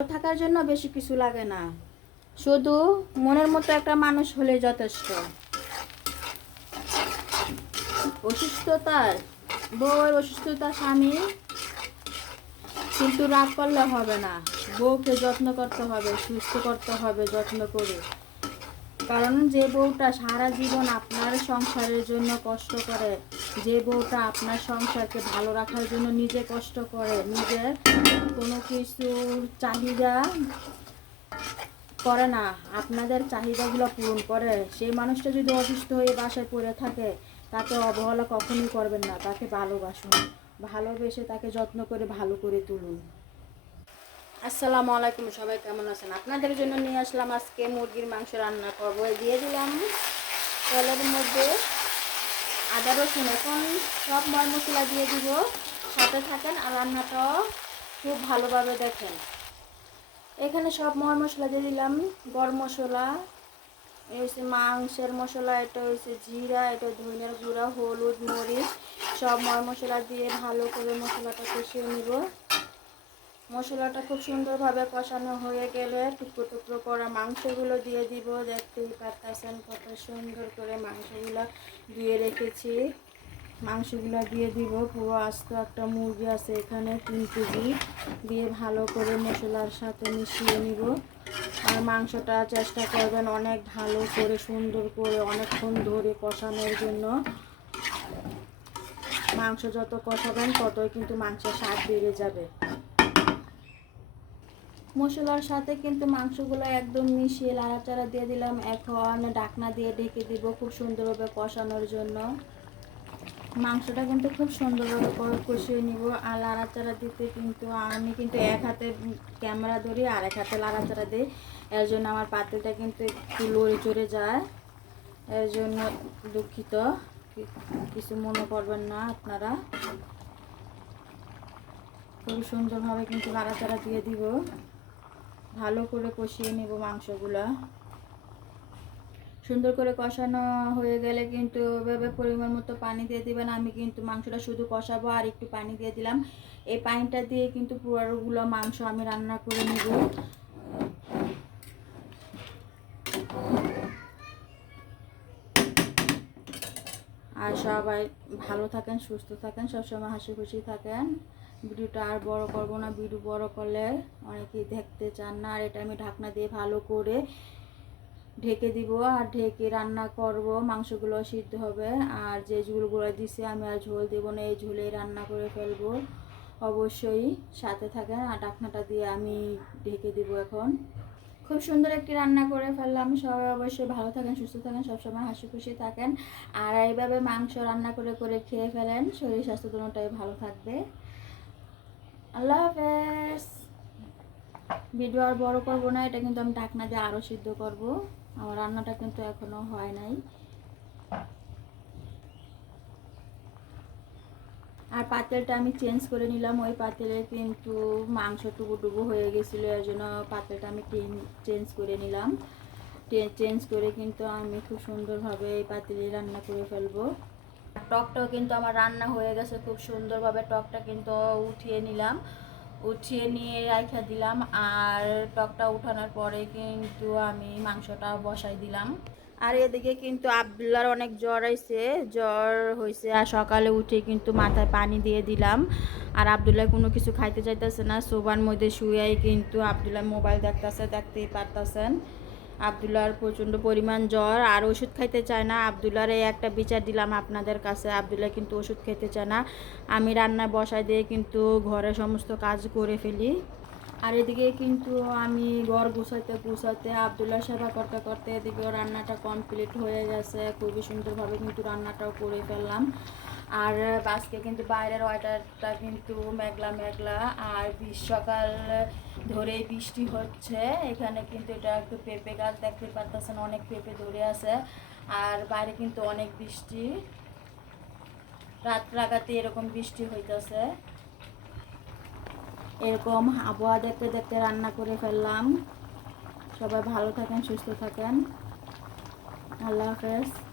থাকার জন্য বেশি কিছু লাগে না। শুধু মনের মতো একটা মানুষ হলে যথেষ্ট। অসুস্থতার, বউয়ের অসুস্থতা স্বামী কিন্তু রাগ করলে হবে না। বউকে যত্ন করতে হবে, সুস্থ করতে হবে, যত্ন করে। কারণ যে বউটা সারা জীবন আপনার সংসারের জন্য কষ্ট করে যে বউটা আপনার সংসারকে ভালো রাখার জন্য নিজে কষ্ট করে, নিজের কোনো কিছুর চাহিদা করে না, আপনাদের চাহিদাগুলো পূরণ করে। সেই মানুষটা যদি অসুস্থ হয়ে বাসায় পড়ে থাকে, তাকে অবহেলা কখনোই করবেন না, তাকে ভালোবাসুন। ভালোবেসে তাকে যত্ন করে ভালো করে তুলুন। আসসালামু আলাইকুম, সবাই কেমন আছেন? আপনাদের জন্য নিয়ে আসলাম আজকে মুরগির মাংস রান্না করব দিয়ে দিলাম তেলের মধ্যে আদা, রসুন, এখন সব ময় মশলা দিয়ে দিব। সাথে থাকেন আর রান্নাটাও খুব ভালোভাবে দেখেন। এখানে সব ময় মশলা দিয়ে দিলাম গরম মশলা। হচ্ছে মাংসের মশলা, এটা হচ্ছে জিরা, এটা ধনিয়ার গুঁড়া, হলুদ, মরিচ। সব ময় মশলা দিয়ে ভালো করে মশলাটা কষিয়ে নিব। মশলাটা খুব সুন্দরভাবে কষানো হয়ে গেলে টুকরো টুকরো করা মাংসগুলো দিয়ে দিব। দেখতেই পারতেছেন কত সুন্দর করে মাংসগুলো দিয়ে রেখেছি। মাংসগুলো দিয়ে দিব। পুরো আস্ত একটা মুরগি আছে এখানে, তিন কেজি। দিয়ে ভালো করে মশলার সাথে মিশিয়ে নিব। আর মাংসটা চেষ্টা করবেন অনেক ভালো করে, সুন্দর করে অনেকক্ষণ ধরে কষানোর জন্য। মাংস যত কষাবেন, ততই কিন্তু মাংসের স্বাদ বেড়ে যাবে। মশলার সাথে কিন্তু মাংসগুলো একদম মিশিয়ে লাড়াচাড়া দিয়ে দিলাম। এখন ঢাকনা দিয়ে ঢেকে দিব খুব সুন্দরভাবে কষানোর জন্য। মাংসটা কিন্তু খুব সুন্দরভাবে কষিয়ে নিব। আর লাড়াচাড়া দিতে কিন্তু আমি কিন্তু এক হাতে ক্যামেরা ধরি আর এক হাতে লাড়াচাড়া দিই। এর জন্য আমার পাতিলটা কিন্তু একটু লড়ে চড়ে যায়। এর জন্য দুঃখিত। কিছু মনে করবেন না আপনারা। খুবই সুন্দরভাবে কিন্তু লাড়াচাড়া দিয়ে দিব। ভালো করে কষিয়ে নেব মাংসগুলা। সুন্দর করে কষানো হয়ে গেলে কিন্তু এভাবে পরিমাণ মতো পানি দিয়ে দিবেন। আমি কিন্তু মাংসটা শুধু কষাবো আর একটু পানি দিয়ে দিলাম। এই পানিটা দিয়ে কিন্তু পুরোগুলো মাংস আমি রান্না করে নেব। আর সবাই ভালো থাকেন, সুস্থ থাকেন, সবসময় হাসি খুশি থাকেন। ভিডিওটা আর বড় করব না, ভিডিও বড় করলে অনেকেই দেখতে চান না। আর এটা আমি ঢাকনা দিয়ে ভালো করে ঢেকে দিব আর ঢেকে রান্না করব। মাংসগুলো সিদ্ধ হবে আর যে ঝোলগুলো দিছে আমি আর ঝোল দেব না, এই ঝোলেই রান্না করে ফেলব। অবশ্যই সাথে থাকেন আর ঢাকনাটা দিয়ে আমি ঢেকে দিব এখন। খুব সুন্দর একটি রান্না করে ফেললাম। সবাই অবশ্যই ভালো থাকেন, সুস্থ থাকেন, সবসময় হাসি খুশি থাকেন। আর এইভাবে মাংস রান্না করে করে খেয়ে ফেলেন, শরীর স্বাস্থ্য দুটোটাই ভালো থাকবে। আল্লাহ ভিডিও আর বড় করব না, এটা কিন্তু আমি ঢাকনা দিয়ে আরও সিদ্ধ করব। আমার রান্নাটা কিন্তু এখনও হয় নাই। আর পাতেলটা আমি চেঞ্জ করে নিলাম, ওই পাতেলে কিন্তু মাংস টুকু টুকু হয়ে গেছিল, এর জন্য পাতেলটা আমি চেঞ্জ করে নিলাম। চেঞ্জ করে কিন্তু আমি খুব সুন্দরভাবে এই পাতিলে রান্না করে ফেলব। টকটাও কিন্তু আমার রান্না হয়ে গেছে, খুব সুন্দরভাবে টকটা কিন্তু উঠিয়ে নিলাম। উঠিয়ে নিয়ে রাইখা দিলাম আর টকটা উঠানোর পরে কিন্তু আমি মাংসটা বসাই দিলাম। আর এদিকে কিন্তু আবদুল্লার অনেক জ্বর হয়েছে জ্বর হয়েছে আর সকালে উঠে কিন্তু মাথায় পানি দিয়ে দিলাম। আর আবদুল্লাহ কোনো কিছু খাইতে চাইতেছে না সোবার মধ্যে শুয়েই কিন্তু আবদুল্লাহ মোবাইল দেখতেছে, দেখতেই পারতেছেন। আবদুল্লার প্রচণ্ড পরিমাণ জ্বর আর ওষুধ খাইতে চায় না। আবদুল্লার এই একটা বিচার দিলাম আপনাদের কাছে। আবদুল্লা কিন্তু ওষুধ খেতে চায় না। আমি রান্না বসায় দিয়ে কিন্তু ঘরে সমস্ত কাজ করে ফেলি। আর এদিকে কিন্তু আমি ঘর গুছাইতে গুছাইতে আবদুল্লাহ সেবা করতে করতে এদিকে রান্নাটা কমপ্লিট হয়ে গেছে। খুবই সুন্দরভাবে কিন্তু রান্নাটাও করে ফেললাম। আর আজকে কিন্তু বাইরের ওয়েদারটা কিন্তু মেঘলা মেঘলা। আর সকাল ধরেই বৃষ্টি হচ্ছে। এখানে কিন্তু এটা একটু পেঁপে গাছ দেখতে পারতেছেন, অনেক পেঁপে ধরে আছে। আর বাইরে কিন্তু অনেক বৃষ্টি। রাত লাগাতে এরকম বৃষ্টি হইতেছে। এরকম আবহাওয়া দেখতে দেখতে রান্না করে ফেললাম। সবাই ভালো থাকেন সুস্থ থাকেন। আল্লাহ হাফেজ।